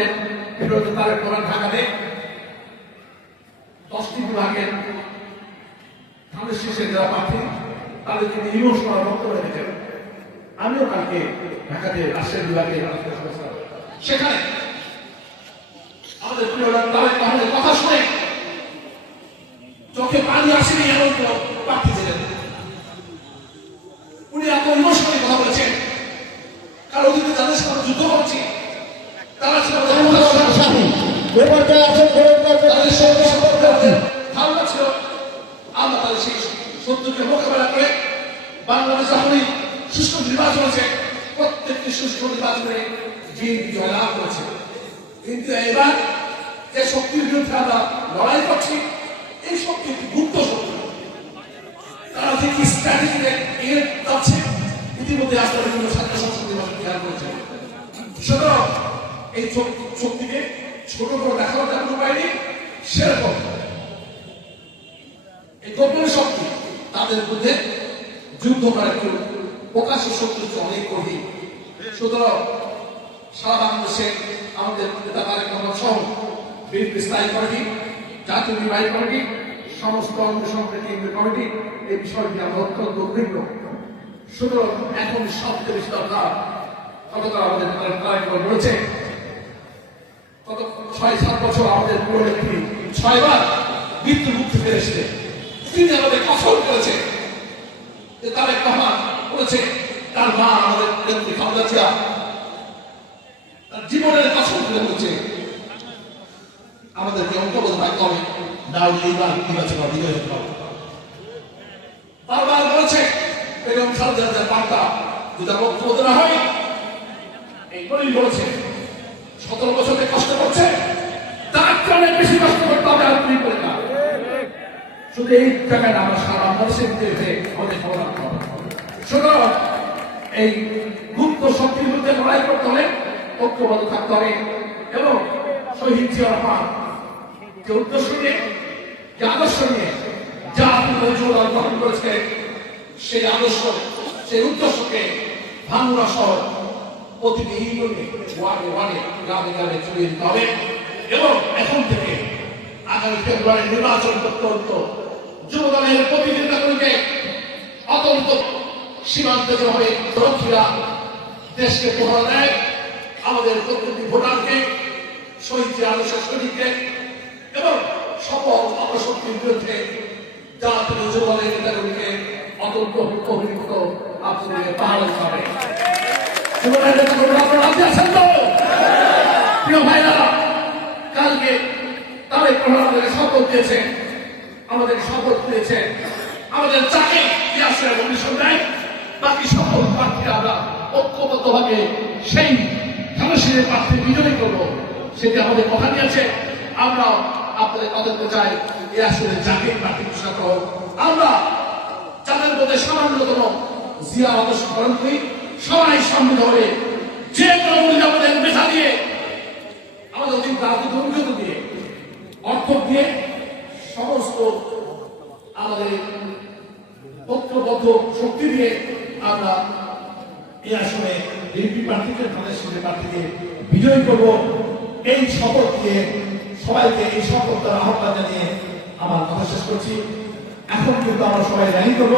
করলেন ফেরত তারেক প্রধান ঢাকাতে দশটি বিভাগের ধানের শেষে যারা প্রার্থী তাদের তিনি ইমোশনাল বক্তব্য দিতেন আমিও কালকে ঢাকাতে রাজশাহী বিভাগে সেখানে আমাদের প্রিয় তাহলে কথা শুনে চোখে পানি আসেনি এমন স্বামী এ পর্যায়ে আছেন তাদের সঙ্গে সম্পর্কে আমাদের ধারণা সেই শত্রুকে মোকাবেলা করে বাংলাদেশ যখনই সুষ্ঠু নির্বাচন হয়েছে প্রত্যেকটি সুষ্ঠু নির্বাচনে কিন্তু এবার যে শক্তির বিরুদ্ধে আমরা লড়াই এই শক্তি গুপ্ত শক্তি তারা যে কি স্ট্র্যাটেজি এগিয়ে যাচ্ছে ইতিমধ্যে আসলে বিভিন্ন ছাত্র করেছে এই শক্তিকে ছোট করে দেখানোর তেমন উপায় নেই সেরকম। এই গোপন শক্তি, তাদের মধ্যে যুদ্ধ করে একটু প্রকাশ্য শক্তি অনেক কঠিন সুতরাং সারা বাংলাদেশে আমাদের নেতা তারেক রহমান সহ বিএনপি স্থায়ী কমিটি, জাতীয় নির্বাহী কমিটি, সমস্ত কেন্দ্রীয় কমিটি, এই বিষয়টি আমরা অত্যন্ত উদ্বিগ্ন। সুতরাং এখন সবচেয়ে বেশি দরকার গতকাল আমাদের তারেক রহমান গত ছয় সাত বছর আমাদের পুরো নেত্রী ছয়বার মৃত্যু মুক্তি ফিরে এসেছে। তিনি আমাদের কসম করেছে যে তারেক রহমান বলেছে তার মা আমাদের নেত্রী খালেদা জিয়া। তার জীবনের কসম করে বলছে আমাদেরকে হবে, বিজয় হতে বারবার বলেছে বেগম খালেদা আমরা না হয় এই বলেছে সতেরো বছরে কষ্ট করছে তার কারণে বেশি কষ্ট করতে হবে আর তুমি করে না শুধু এই না, আমরা সারা আমাদের খবর রাখতে হবে। সুতরাং এই গুপ্ত শক্তির বিরুদ্ধে লড়াই করতে হলে ঐক্যবদ্ধ থাকতে হবে এবং শহীদ জিয়া রহমান যে উদ্দেশ্য নিয়ে যে আদর্শ নিয়ে যা যোগদান গ্রহণ করেছে সেই আদর্শ সেই উদ্দেশ্যকে ভাঙ্গুরা শহর প্রতিটি ইউনিয়নে ওয়ার্ডে ওয়ার্ডে গ্রামে গ্রামে ছড়িয়ে দিতে হবে এবং এখন থেকে আগামী ফেব্রুয়ারি নির্বাচন অত্যন্ত যুবদলের প্রতিটি নাগরিককে অত্যন্ত সীমান্তে যেভাবে রক্ষীরা দেশকে প্রভাব দেয়। আমাদের প্রতিটি ভোটারকে শহীদ আদর্শ শহীদকে এবং সকল অপশক্তির বিরুদ্ধে জাতীয় যুবদলের নেতাগুলিকে অত্যন্ত অভিযুক্ত আপনাদের পাহাড় হবে জীবনের নেতা কর্মী আপনারা রাজি আছেন তো? প্রিয় ভাইরা কালকে রহমান আমাদেরকে শপথ দিয়েছে আমাদের শপথ দিয়েছে আমাদের চাকে ইয়াসের কমিশন দেয় বাকি সকল প্রার্থীরা আমরা ঐক্যবদ্ধভাবে সেই ধানসিনের প্রার্থী বিজয়ী করব। সেটি আমাদের কথা দিয়েছে। আমরা আপনাদের কথা দিতে চাই ইয়াসের জাতির প্রার্থী ঘোষণা করো। আমরা যাদের মধ্যে সামান্যতম জিয়া আদর্শ গ্রহণ করি। সবাই সামনে ধরে যে কোনো মূল্যে আমাদের মেধা দিয়ে আমাদের অধিক রাজনীতি অভিজ্ঞতা দিয়ে অর্থ দিয়ে সমস্ত আমাদের ঐক্যবদ্ধ দিয়ে আমরা এই আসনে বিএনপি প্রার্থীকে, তাদের সঙ্গে প্রার্থীকে বিজয়ী করব। এই শপথ দিয়ে সবাইকে, এই শপথ দ্বারা আহ্বান জানিয়ে আমার কথা শেষ করছি। এখন কিন্তু আমরা সবাই র্যালি করব।